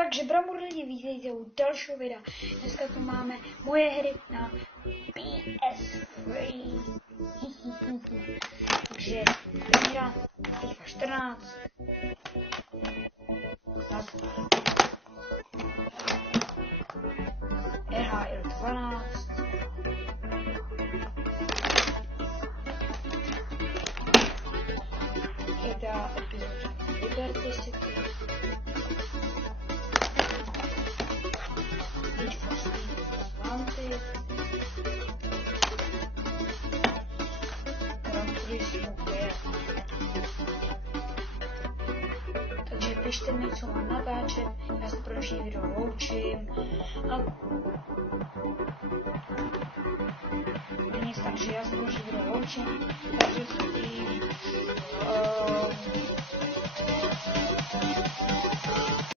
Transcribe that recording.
Takže bramur lidi, vítejte u dalšího videa. Dneska tu máme moje hry na PS3. Takže budeme hrát FIFA 14. NHL 12. GTA epizoda Liberty City. Need for Speed Wanted. Gran Turismo 5. Takže pište mi, co mám natáčet, já se pro dnešní video loučím. A nic, takže já se pro dnešní video loučím. Takže